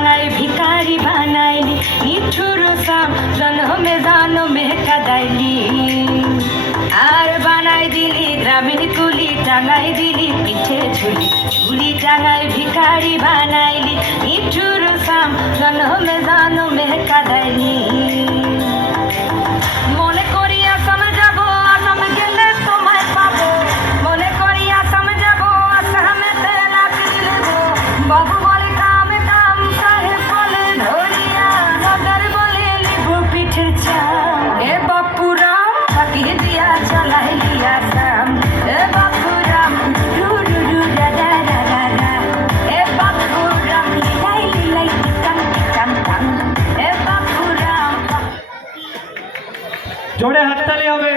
টাঙায় ভিখারি বানাইলি, নিঠুর সাম জনমে জনমে কাদাইলি। আর বানাই দিলি গ্রামীণ কুলি, টাঙাই দিলি পিঠে ঝুলি, ঝুলি টাঙায় ভিখারি বানাইলি, নিঠুর সাম জনমে জনমে কাদাইলি। মনে করি আসাম যাব, আসাম গেলে তোমায় পাবো, মনে করি আসাম যাব, আসামেতে লাঠি নেব। বাবু বলে কাম কাম, সাহেব বলে ধরিয়া, নজর বলে লিবু পিঠের চাম। এ বাপুরাম ফাঁকি দিয়া চালাইলি আসাম, এ বাপুরাম ডু ডু ডু ডা ডা ডা ডা ডা, এ বাপুরাম লিলাই লিলাই টিকাম টিকাম টাম, এ বাপুরাম। জোরে হাততালি হবে।